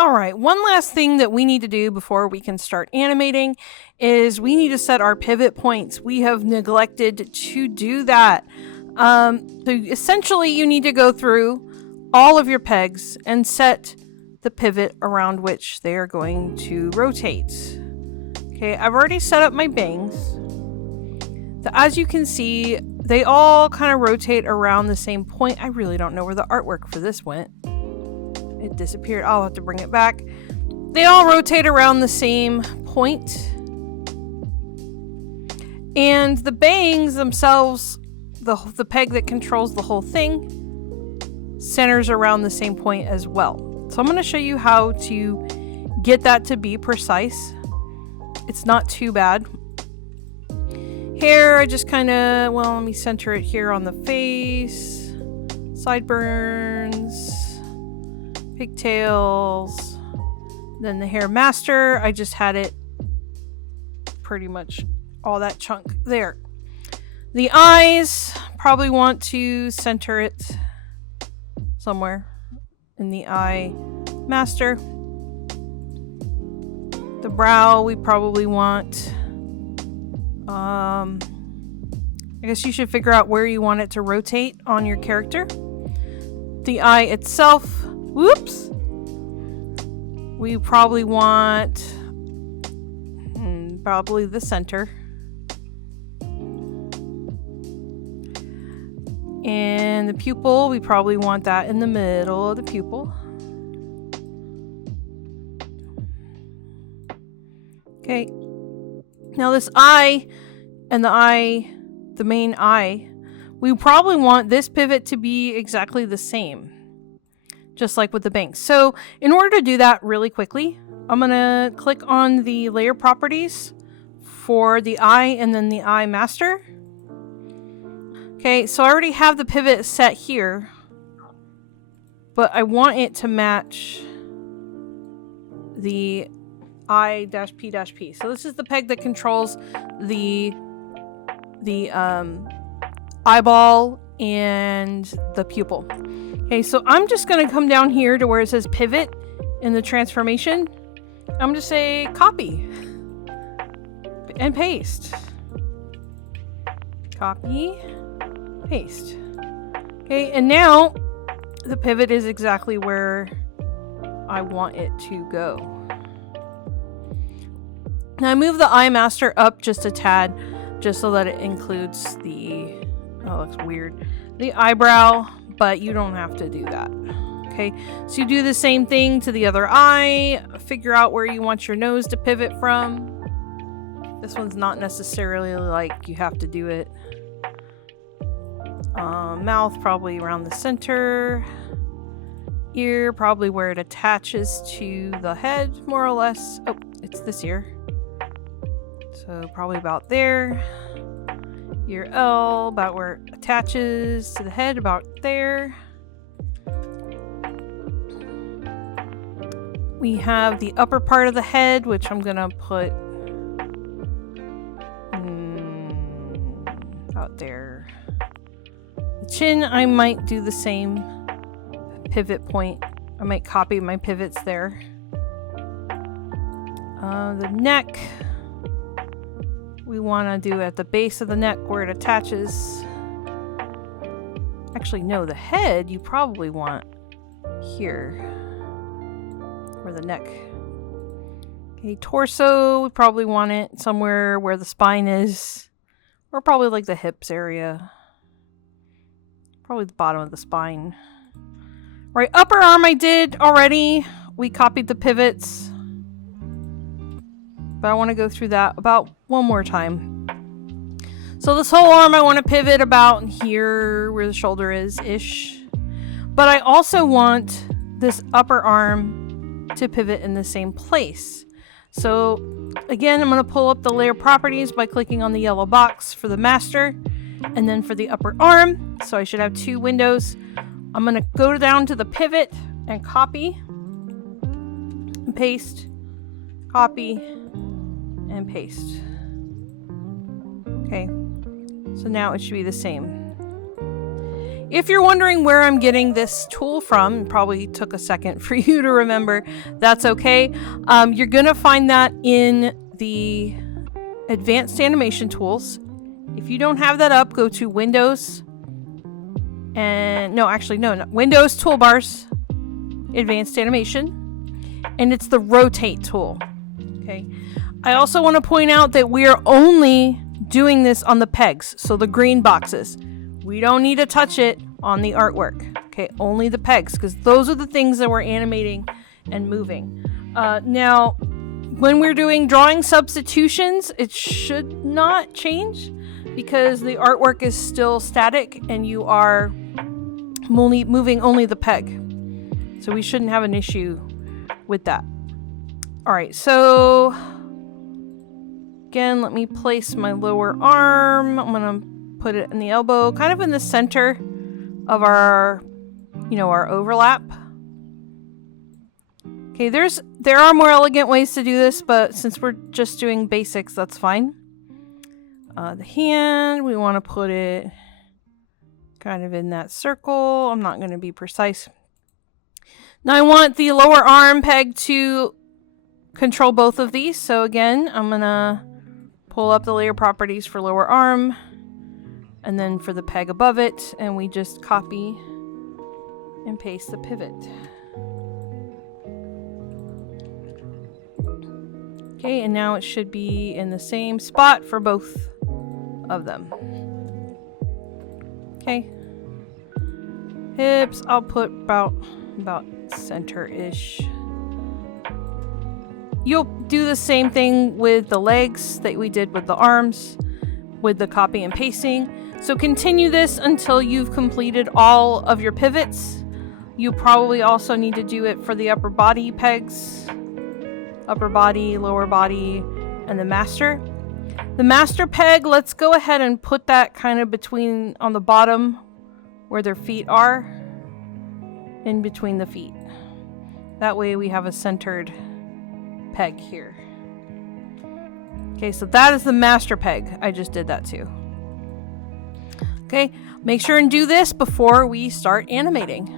All right, one last thing that we need to do before we can start animating is we need to set our pivot points. We have neglected to do that. So essentially you need to go through all of your pegs and set the pivot around which they are going to rotate. Okay, I've already set up my bangs. As you can see, they all kind of rotate around the same point. I really don't know where the artwork for this went. It disappeared. I'll have to bring it back. They all rotate around the same point. And the bangs themselves, the peg that controls the whole thing, centers around the same point as well. So I'm going to show you how to get that to be precise. It's not too bad. Hair, I just kind of, well, let me center it here on the face. Sideburns. Pigtails. Then the hair master, I just had it pretty much all that chunk there. The eyes, probably want to center it somewhere in the eye master. The brow, we probably want, I guess you should figure out where you want it to rotate on your character. The eye itself, whoops, we probably want probably the center. And the pupil, we probably want that in the middle of the pupil. Okay. Now this eye and the main eye, we probably want this pivot to be exactly the same. Just like with the bangs. So in order to do that really quickly, I'm going to click on the layer properties for the eye and then the eye master. Okay, so I already have the pivot set here, but I want it to match the I-P-P. So this is the peg that controls the eyeball and the pupil. Okay, so I'm just going to come down here to where it says pivot in the transformation. I'm going to say copy and paste. Copy, paste. Okay, and now the pivot is exactly where I want it to go. Now I move the eye master up just a tad, just so that it includes the, oh, it looks weird, the eyebrow, but you don't have to do that. Okay, so you do the same thing to the other eye, figure out where you want your nose to pivot from. This one's not necessarily like you have to do it. Mouth probably around the center. Ear probably where it attaches to the head, more or less. Oh, it's this ear. So probably about there. Ear L, about where it attaches to the head, about there. We have the upper part of the head, which I'm gonna put about there. The chin, I might do the same pivot point. I might copy my pivots there. The neck, we want to do at the base of the neck where it attaches. Actually, no, the head you probably want here, where the neck. Okay, torso, we probably want it somewhere where the spine is, or probably like the hips area. Probably the bottom of the spine. Right, upper arm I did already. We copied the pivots. But I want to go through that about one more time. So this whole arm I want to pivot about here where the shoulder is-ish. But I also want this upper arm to pivot in the same place. So again, I'm going to pull up the layer properties by clicking on the yellow box for the master. And then for the upper arm, so I should have two windows. I'm going to go down to the pivot and copy and paste, copy and paste. Okay, so now it should be the same. If you're wondering where I'm getting this tool from, probably took a second for you to remember, that's okay. You're going to find that in the advanced animation tools. If you don't have that up, go to Windows and Windows toolbars, advanced animation, and it's the rotate tool. Okay. I also want to point out that we are only doing this on the pegs, so the green boxes. We don't need to touch it on the artwork. Okay, only the pegs, because those are the things that we're animating and moving. Now, when we're doing drawing substitutions, it should not change because the artwork is still static and you are moving only the peg. So we shouldn't have an issue with that. All right, so again, let me place my lower arm. I'm gonna put it in the elbow, kind of in the center of our overlap. Okay, there are more elegant ways to do this, but since we're just doing basics, that's fine. The hand, we want to put it kind of in that circle. I'm not going to be precise. Now I want the lower arm peg to control both of these. So again, I'm going to pull up the layer properties for lower arm and then for the peg above it, and we just copy and paste the pivot. Okay, and now it should be in the same spot for both of them. Okay. Hips, I'll put about center-ish. You'll do the same thing with the legs that we did with the arms, with the copy and pasting. So continue this until you've completed all of your pivots. You probably also need to do it for the upper body pegs, upper body, lower body, and the master. The master peg, let's go ahead and put that kind of between, on the bottom where their feet are, in between the feet. That way we have a centered peg here. Okay, so that is the master peg. I just did that too. Okay, make sure and do this before we start animating.